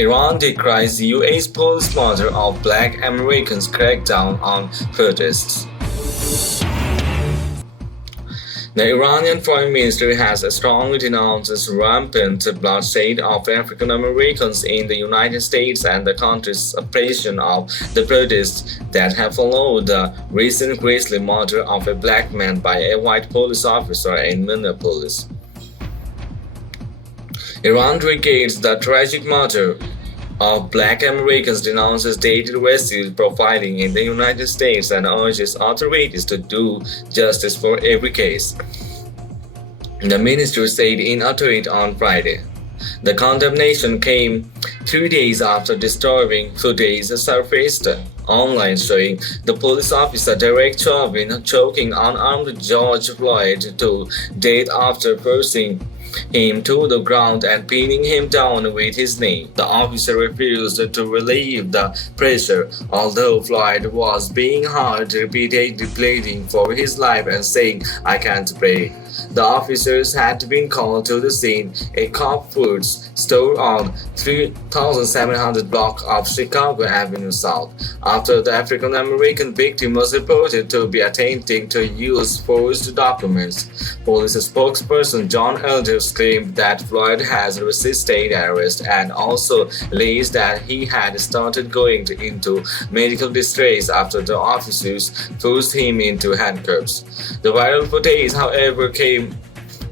Iran decries UAE's police murder of black Americans' crackdown on protests. The Iranian Foreign Ministry has strongly denounced rampant bloodshed of African Americans in the United States and the country's suppression of the protests that have followed the recent grisly murder of a black man by a white police officer in Minneapolis. Iran regards the tragic murder of black Americans, denounces dated racist profiling in the United States, and urges authorities to do justice for every case. The ministry said in a tweet on Friday. The condemnation came 3 days after disturbing footage surfaced online showing the police officer Derek Chauvin choking unarmed George Floyd to death after forcing him to the ground and pinning him down with his knee. The officer refused to relieve the pressure, although Floyd was being hurt, repeatedly pleading for his life and saying, "I can't breathe." The officers had been called to the scene, a Cobb Foods store on 3700 block of Chicago Avenue South, after the African American victim was reported to be attempting to use forged documents. Police spokesperson John Elders claimed that Floyd has resisted arrest and also alleged that he had started going into medical distress after the officers forced him into handcuffs. The viral footage, however, came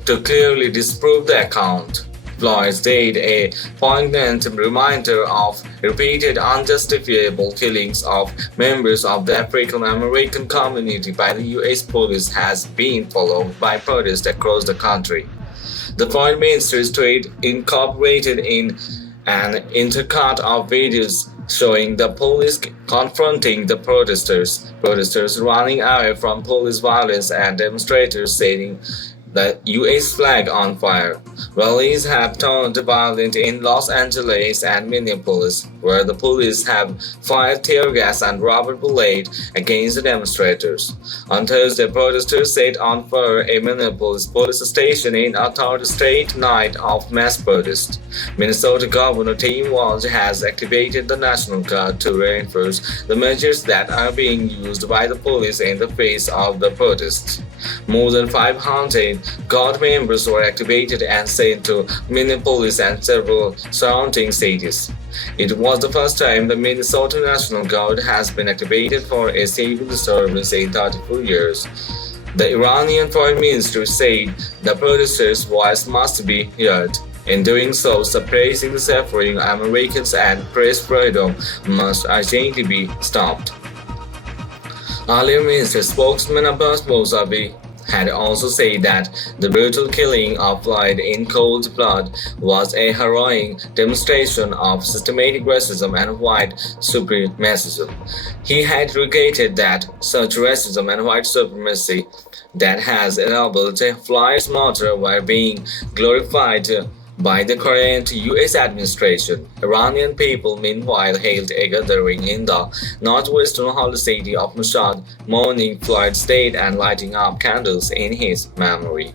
to clearly disprove the account. Floyd's death, a poignant reminder of repeated unjustifiable killings of members of the African American community by the U.S. police, has been followed by protests across the country. The Foreign Minister's tweet incorporated in an intercut of videos showing the police confronting the protesters running away from police violence, and demonstrators setting the U.S. flag on fire. Rallies have turned violent in Los Angeles and Minneapolis, where the police have fired tear gas and rubber bullets against the demonstrators. On Thursday, protesters set on fire a Minneapolis police station in a third straight night of mass protest. Minnesota Governor Tim Walz has activated the National Guard to reinforce the measures that are being used by the police in the face of the protests. More than 500 Guard members were activated and sent to Minneapolis and several surrounding cities. It was the first time the Minnesota National Guard has been activated for a civil disturbance in 34 years. The Iranian Foreign Ministry said the protesters' voice must be heard. In doing so, suppressing the suffering Americans and press freedom must urgently be stopped. Earlier, Ministry spokesman Abbas Mousavi had also said that the brutal killing of Floyd in cold blood was a harrowing demonstration of systematic racism and white supremacism. He had regretted that such racism and white supremacy that has enabled Floyd's murder were being glorified by the current U.S. administration. Iranian people, meanwhile, held a gathering in the northwestern holy city of Mashhad, mourning Floyd's death and lighting up candles in his memory.